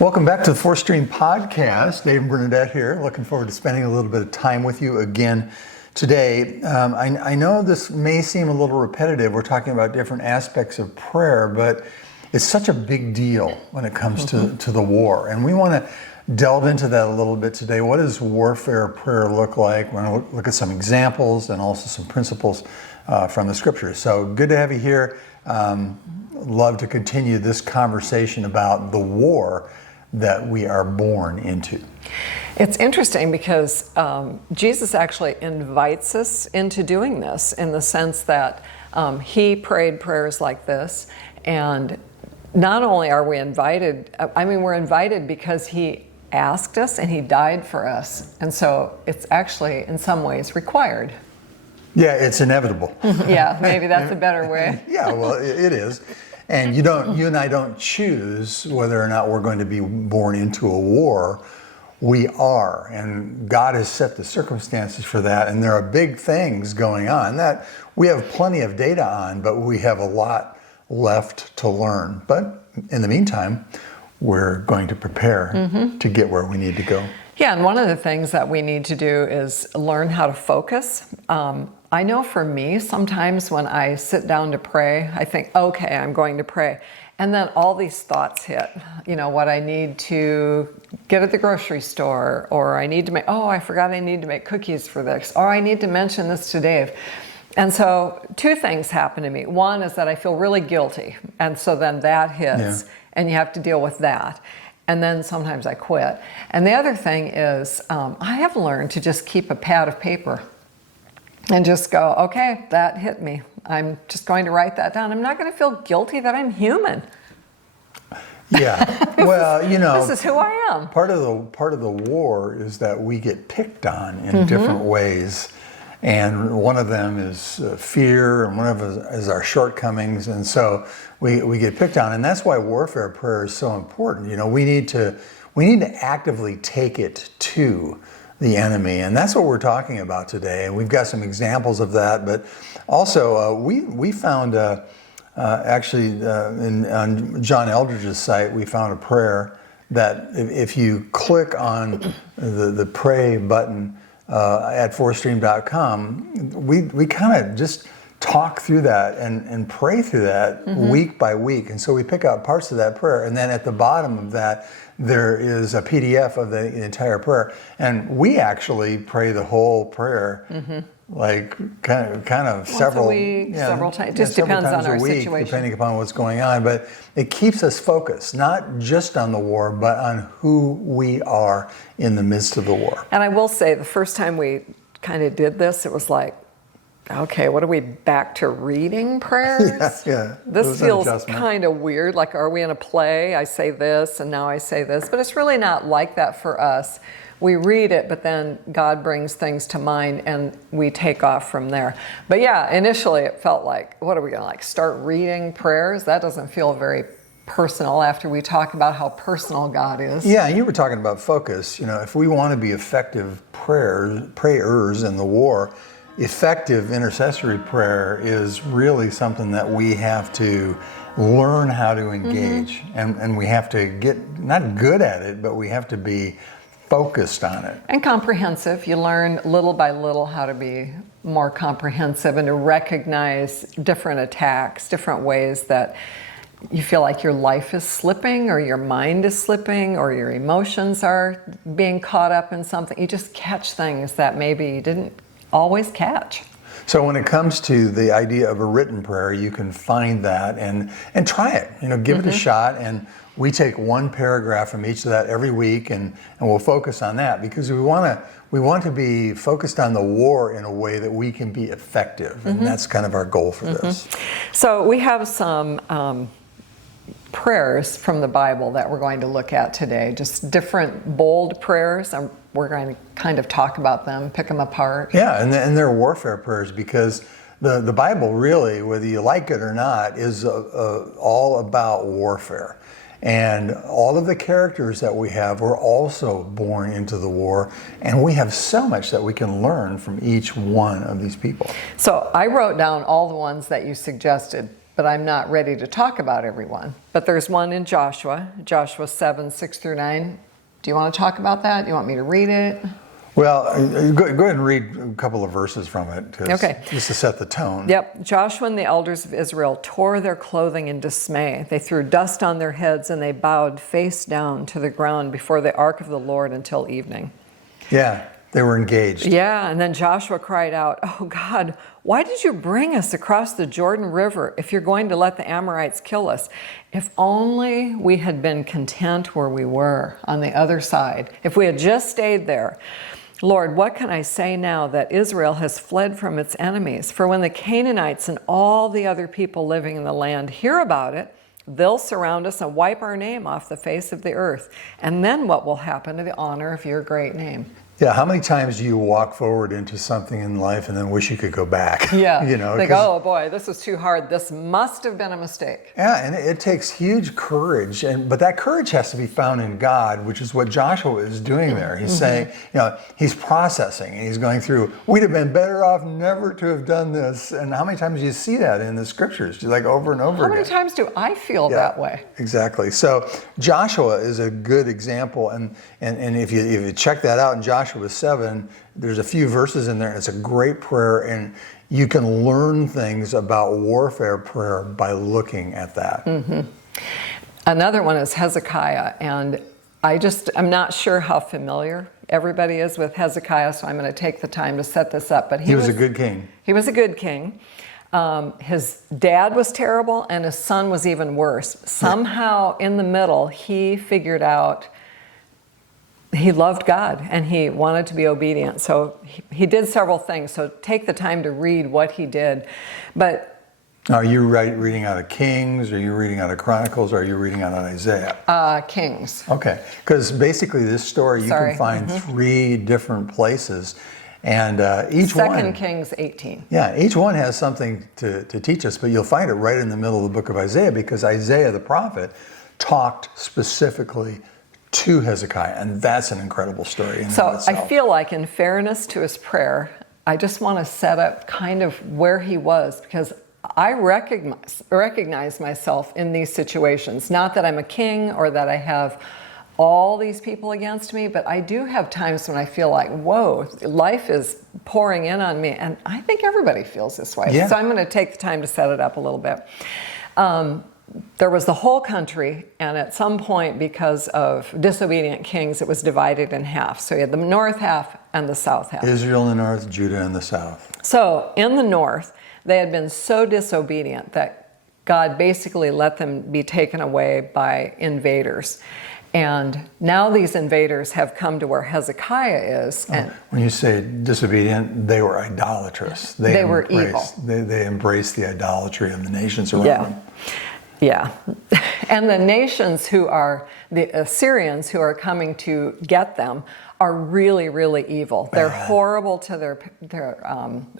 Welcome back to the Fourthstream podcast. Dave and Bernadette here. Looking forward to spending a little bit of time with you again today. I know this may seem a little repetitive. We're talking about different aspects of prayer, but it's such a big deal when it comes to the war. And we want to delve into that a little bit today. What does warfare prayer look like? We're going to look at some examples and also some principles from the scriptures. So good to have you here. Love to continue this conversation about the war that we are born into. It's interesting because Jesus actually invites us into doing this in the sense that he prayed prayers like this, and not only are we invited, we're invited because he asked us and he died for us, and so it's actually in some ways required. Yeah, it's inevitable. Yeah, maybe that's a better way. Yeah, well, it is. And you and I don't choose whether or not we're going to be born into a war. We are, and God has set the circumstances for that, and there are big things going on that we have plenty of data on, but we have a lot left to learn. But in the meantime, we're going to prepare to get where we need to go. Yeah, and one of the things that we need to do is learn how to focus. I know for me, sometimes when I sit down to pray, I think, okay, I'm going to pray. And then all these thoughts hit, what I need to get at the grocery store, or I need to make, I forgot I need to make cookies for this, or I need to mention this to Dave. And so two things happen to me. One is that I feel really guilty. And so then that hits, and you have to deal with that. And then sometimes I quit. And the other thing is I have learned to just keep a pad of paper and just go, okay, that hit me. I'm just going to write that down. I'm not going to feel guilty that I'm human. Yeah, well, this is who I am. Part of the war is that we get picked on in different ways, and one of them is fear, and one of them is our shortcomings, and so we get picked on, and that's why warfare prayer is so important. We need to actively take it to the enemy, and that's what we're talking about today. And we've got some examples of that, but also we found on John Eldridge's site, we found a prayer that if you click on the pray button at fourthstream.com, we kind of just talk through that and pray through that week by week. And so we pick out parts of that prayer, and then at the bottom of that there is a PDF of the entire prayer, and we actually pray the whole prayer, like kind of Once several a week, several times. Just depends on our situation, depending upon what's going on. But it keeps us focused, not just on the war, but on who we are in the midst of the war. And I will say, the first time we kind of did this, it was like, okay, what are we back to reading prayers? Yeah. This feels kind of weird. Like, are we in a play? I say this and now I say this. But it's really not like that for us. We read it, but then God brings things to mind and we take off from there. But yeah, initially it felt like, what are we going to start reading prayers? That doesn't feel very personal after we talk about how personal God is. Yeah, you were talking about focus. If we want to be effective prayers in the war, effective intercessory prayer is really something that we have to learn how to engage, and we have to get not good at it, but we have to be focused on it. And comprehensive. You learn little by little how to be more comprehensive and to recognize different attacks, different ways that you feel like your life is slipping, or your mind is slipping, or your emotions are being caught up in something. You just catch things that maybe you didn't always catch. So when it comes to the idea of a written prayer, you can find that and try it. Give it a shot. And we take one paragraph from each of that every week, and we'll focus on that, because we want to be focused on the war in a way that we can be effective, and that's kind of our goal for this. So we have some prayers from the Bible that we're going to look at today, just different bold prayers, and we're going to kind of talk about them, pick them apart. Yeah, and they're warfare prayers, because the Bible really, whether you like it or not, is all about warfare. And all of the characters that we have were also born into the war, and we have so much that we can learn from each one of these people. So I wrote down all the ones that you suggested. but I'm not ready to talk about everyone. But there's one in Joshua 7, 6 through 9. Do you want to talk about that? Do you want me to read it? Well, go ahead and read a couple of verses from it, Okay. just to set the tone. Yep. Joshua and the elders of Israel tore their clothing in dismay. They threw dust on their heads and they bowed face down to the ground before the ark of the Lord until evening. Yeah, they were engaged. Yeah, and then Joshua cried out, "Oh God, why did you bring us across the Jordan River if you're going to let the Amorites kill us? If only we had been content where we were on the other side. If we had just stayed there. Lord, what can I say now that Israel has fled from its enemies? For when the Canaanites and all the other people living in the land hear about it, they'll surround us and wipe our name off the face of the earth. And then what will happen to the honor of your great name?" Yeah, how many times do you walk forward into something in life and then wish you could go back? Yeah, Like, oh boy, this is too hard. This must have been a mistake. Yeah, and it takes huge courage, but that courage has to be found in God, which is what Joshua is doing there. He's saying, he's processing and he's going through, we'd have been better off never to have done this. And how many times do you see that in the scriptures? Just like over and over again. How many times do I feel that way? Exactly. So Joshua is a good example, and if you check that out in Joshua 7, there's a few verses in there. It's a great prayer, and you can learn things about warfare prayer by looking at that. Mm-hmm. Another one is Hezekiah, and I'm not sure how familiar everybody is with Hezekiah, so I'm going to take the time to set this up. But he was a good king. He was a good king. His dad was terrible, and his son was even worse. Somehow, in the middle, he figured out he loved God and he wanted to be obedient. So he did several things. So take the time to read what he did. But are you reading out of Kings? Are you reading out of Chronicles? Or are you reading out of Isaiah? Kings. Okay, because basically this story you can find 3 different places, and each one. 2 Kings 18. Yeah, each one has something to teach us, but you'll find it right in the middle of the book of Isaiah, because Isaiah the prophet talked specifically to Hezekiah, and that's an incredible story. So I feel like, in fairness to his prayer, I just want to set up kind of where he was, because I recognize myself in these situations. Not that I'm a king or that I have all these people against me, but I do have times when I feel like, whoa, life is pouring in on me, and I think everybody feels this way. Yeah. So I'm going to take the time to set it up a little bit. There was the whole country, and at some point, because of disobedient kings, it was divided in half. So you had the north half and the south half. Israel in the north, Judah in the south. So in the north, they had been so disobedient that God basically let them be taken away by invaders. And now these invaders have come to where Hezekiah is. And when you say disobedient, they were idolatrous. They were evil. They embraced the idolatry of the nations around them. Yeah. And the nations who are, the Assyrians who are coming to get them, are really, really evil. They're horrible to their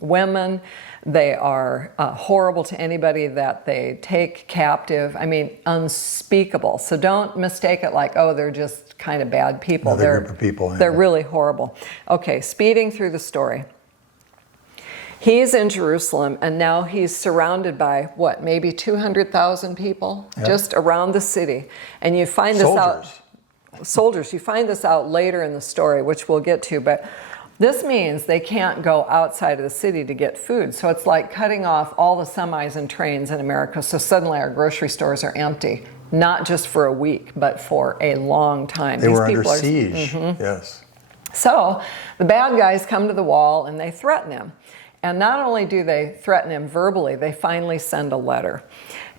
women. They are horrible to anybody that they take captive. I mean, unspeakable. So don't mistake it like, oh, they're just kind of bad people. Another group of people. They're really horrible. Okay, speeding through the story. He's in Jerusalem, and now he's surrounded by, what, maybe 200,000 people just around the city. And you find this out. Soldiers. You find this out later in the story, which we'll get to, but this means they can't go outside of the city to get food. So it's like cutting off all the semis and trains in America. So suddenly our grocery stores are empty, not just for a week, but for a long time. They were under siege, yes. So the bad guys come to the wall and they threaten him. And not only do they threaten him verbally, they finally send a letter.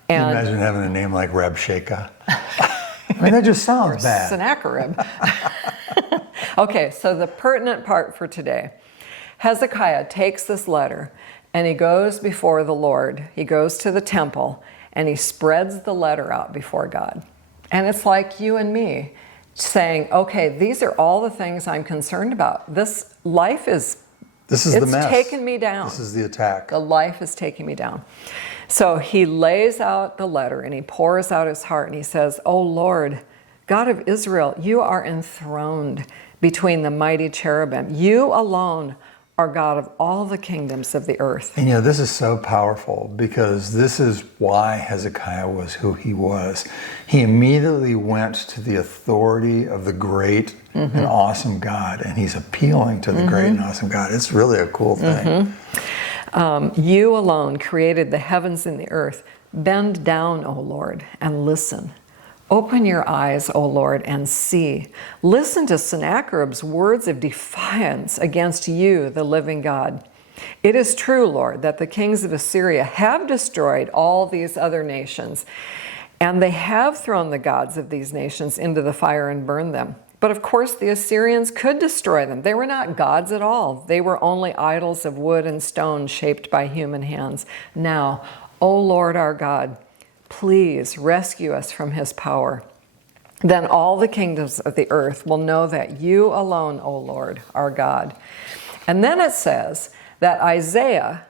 Can you imagine having a name like Rabshakeh? I mean, that just sounds bad. Sennacherib. Okay, so the pertinent part for today. Hezekiah takes this letter and he goes before the Lord. He goes to the temple and he spreads the letter out before God. And it's like you and me saying, okay, these are all the things I'm concerned about. This life is... This is the mess. It's taken me down. This is the attack. The life is taking me down. So he lays out the letter and he pours out his heart and he says, "O Lord, God of Israel, you are enthroned between the mighty cherubim. You alone are God of all the kingdoms of the earth. And this is so powerful because this is why Hezekiah was who he was. He immediately went to the authority of the great and awesome God, and he's appealing to the great and awesome God. It's really a cool thing. You alone created the heavens and the earth. Bend down, O Lord, and listen. Open your eyes, O Lord, and see. Listen to Sennacherib's words of defiance against you, the living God. It is true, Lord, that the kings of Assyria have destroyed all these other nations, and they have thrown the gods of these nations into the fire and burned them. But of course, the Assyrians could destroy them. They were not gods at all. They were only idols of wood and stone shaped by human hands. Now, O Lord our God, please rescue us from his power. Then all the kingdoms of the earth will know that you alone, O Lord, are God. And then it says that Isaiah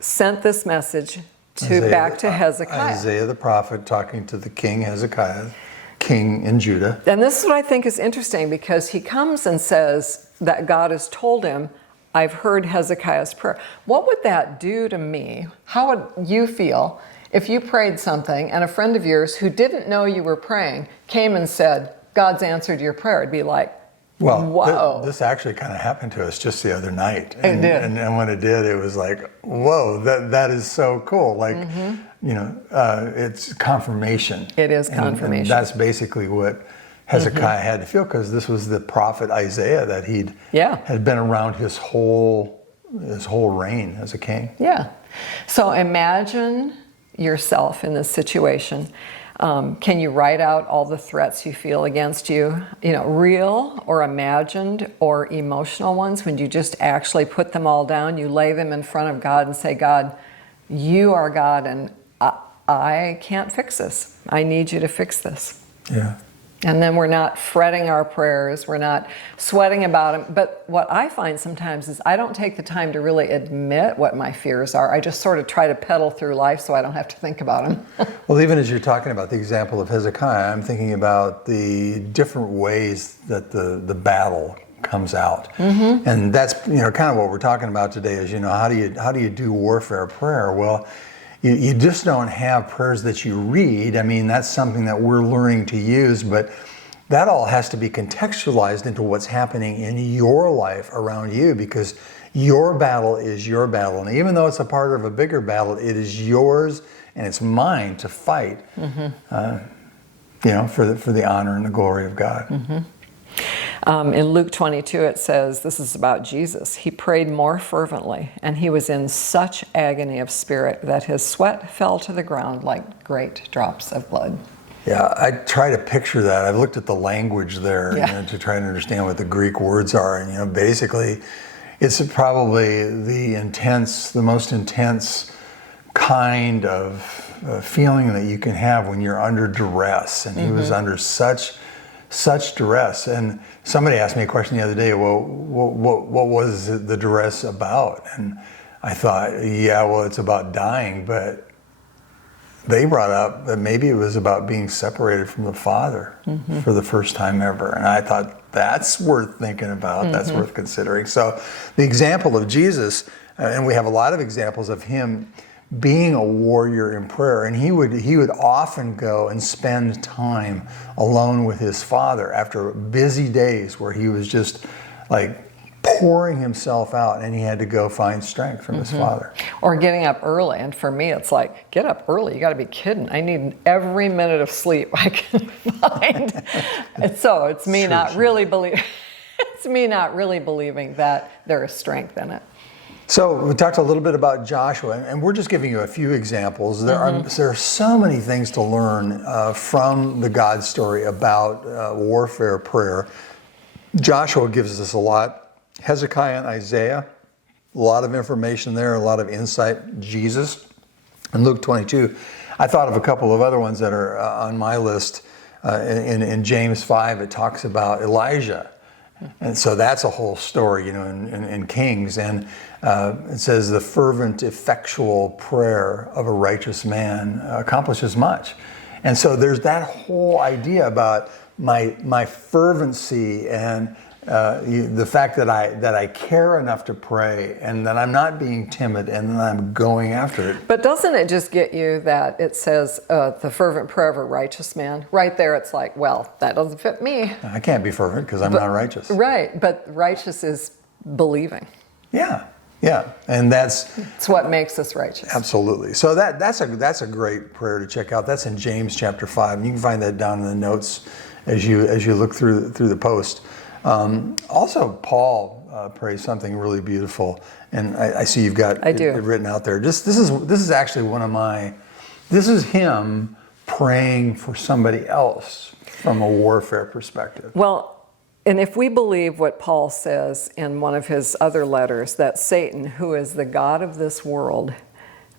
sent this message back to Hezekiah. Isaiah the prophet talking to the king Hezekiah, king in Judah. And this is what I think is interesting, because he comes and says that God has told him, I've heard Hezekiah's prayer. What would that do to me? How would you feel if you prayed something and a friend of yours who didn't know you were praying came and said, God's answered your prayer? It'd be like, well, whoa. This actually kind of happened to us just the other night. It did. And when it did, it was like, whoa, that is so cool. Like, it's confirmation. It is confirmation. And that's basically what Hezekiah had to feel, because this was the prophet Isaiah that had been around his whole reign as a king. Yeah. So imagine yourself in this situation. Can you write out all the threats you feel against you? Real or imagined or emotional ones. When you just actually put them all down, you lay them in front of God and say, God, you are God, and I can't fix this. I need you to fix this. Yeah. And then we're not fretting our prayers, we're not sweating about them. But what I find sometimes is I don't take the time to really admit what my fears are. I just sort of try to pedal through life so I don't have to think about them. Well, even as you're talking about the example of Hezekiah, I'm thinking about the different ways that the battle comes out. And that's kind of what we're talking about today is, how do you do warfare prayer? Well, you just don't have prayers that you read. I mean, that's something that we're learning to use, but that all has to be contextualized into what's happening in your life around you, because your battle is your battle. And even though it's a part of a bigger battle, it is yours and it's mine to fight, for the honor and the glory of God. In Luke 22, it says, this is about Jesus. He prayed more fervently, and he was in such agony of spirit that his sweat fell to the ground like great drops of blood. Yeah, I try to picture that. I've looked at the language there to try to understand what the Greek words are. And, basically, it's probably the most intense kind of feeling that you can have when you're under duress. And he was under such duress. And somebody asked me a question the other day, well, what was the duress about? And I thought, it's about dying, but they brought up that maybe it was about being separated from the Father for the first time ever. And I thought, that's worth thinking about, that's worth considering. So the example of Jesus, and we have a lot of examples of him being a warrior in prayer, and he would often go and spend time alone with his Father after busy days where he was just like pouring himself out, and he had to go find strength from his Father. Or getting up early, and for me it's like, get up early, you got to be kidding. I need every minute of sleep I can find. And so it's me not really believing that there is strength in it. So we talked a little bit about Joshua, and we're just giving you a few examples. There are so many things to learn from the God story about warfare prayer. Joshua gives us a lot. Hezekiah and Isaiah, a lot of information there, a lot of insight. Jesus and Luke 22. I thought of a couple of other ones that are on my list. In James 5, it talks about Elijah. And so that's a whole story, in Kings. And it says the fervent, effectual prayer of a righteous man accomplishes much. And so there's that whole idea about my fervency and the fact that I care enough to pray, and that I'm not being timid, and that I'm going after it. But doesn't it just get you that it says the fervent prayer of a righteous man? Right there, it's like, well, that doesn't fit me. I can't be fervent because I'm not righteous. Right, but righteous is believing. Yeah, yeah, and that's what makes us righteous. Absolutely. So that's a great prayer to check out. That's in James chapter 5, and you can find that down in the notes as you look through the post. Also, Paul prays something really beautiful, and I see you've got it written out there. This is actually this is him praying for somebody else from a warfare perspective. Well, and if we believe what Paul says in one of his other letters, that Satan, who is the god of this world,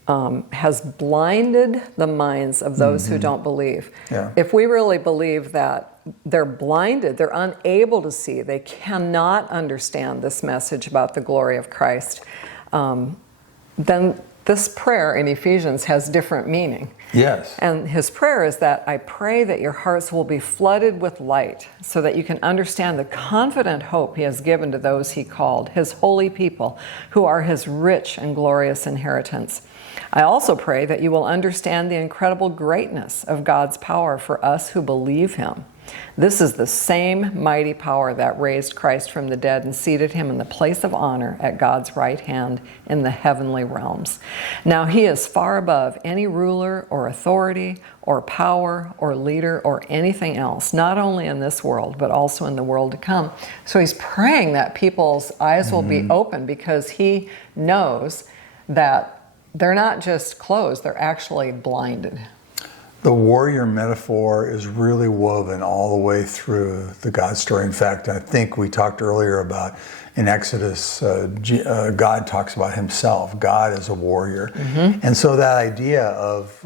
has blinded the minds of those who don't believe. Yeah. If we really believe that they're blinded, they're unable to see, they cannot understand this message about the glory of Christ, then this prayer in Ephesians has different meaning. Yes. And his prayer is that I pray that your hearts will be flooded with light so that you can understand the confident hope he has given to those he called, his holy people, who are his rich and glorious inheritance. I also pray that you will understand the incredible greatness of God's power for us who believe him. This is the same mighty power that raised Christ from the dead and seated him in the place of honor at God's right hand in the heavenly realms. Now he is far above any ruler or authority or power or leader or anything else, not only in this world, but also in the world to come. So he's praying that people's eyes will be open, because he knows that they're not just closed, they're actually blinded. The warrior metaphor is really woven all the way through the God story. In fact, I think we talked earlier about in Exodus, God talks about himself. God is a warrior. And so that idea of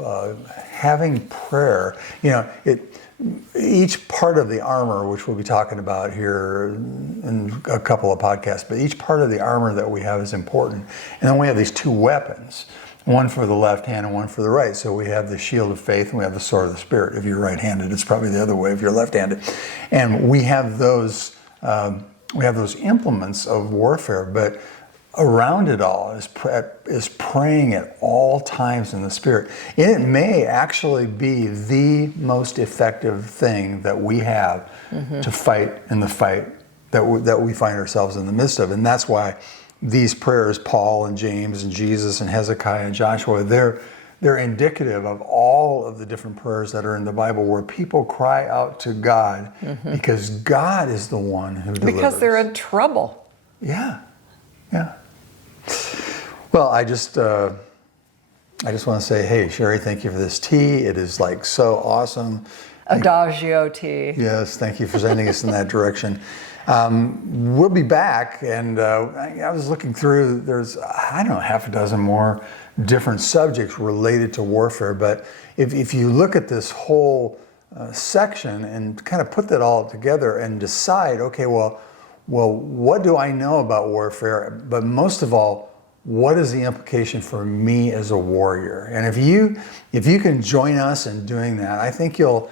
having prayer, each part of the armor, which we'll be talking about here in a couple of podcasts, but each part of the armor that we have is important. And then we have these two weapons, one for the left hand and one for the right. So we have the shield of faith and we have the sword of the Spirit. If you're right-handed, it's probably the other way if you're left-handed. And we have those implements of warfare, but around it all is praying at all times in the Spirit. And it may actually be the most effective thing that we have to fight in the fight that we find ourselves in the midst of. And that's why these prayers, Paul and James and Jesus and Hezekiah and Joshua, they're indicative of all of the different prayers that are in the Bible, where people cry out to God because God is the one who delivers. Because they're in trouble. Yeah. Well, I just want to say, hey, Sherry, thank you for this tea. It is like so awesome. Adagio tea. Yes, thank you for sending us in that direction. We'll be back, and I was looking through, there's, I don't know, half a dozen more different subjects related to warfare, but if you look at this whole section and kind of put that all together and decide, okay, well, what do I know about warfare? But most of all, what is the implication for me as a warrior? And if you can join us in doing that, I think you'll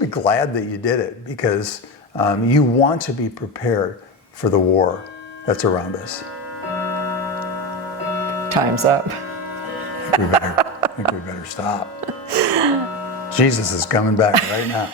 be glad that you did it, because you want to be prepared for the war that's around us. Time's up. I think we better stop. Jesus is coming back right now.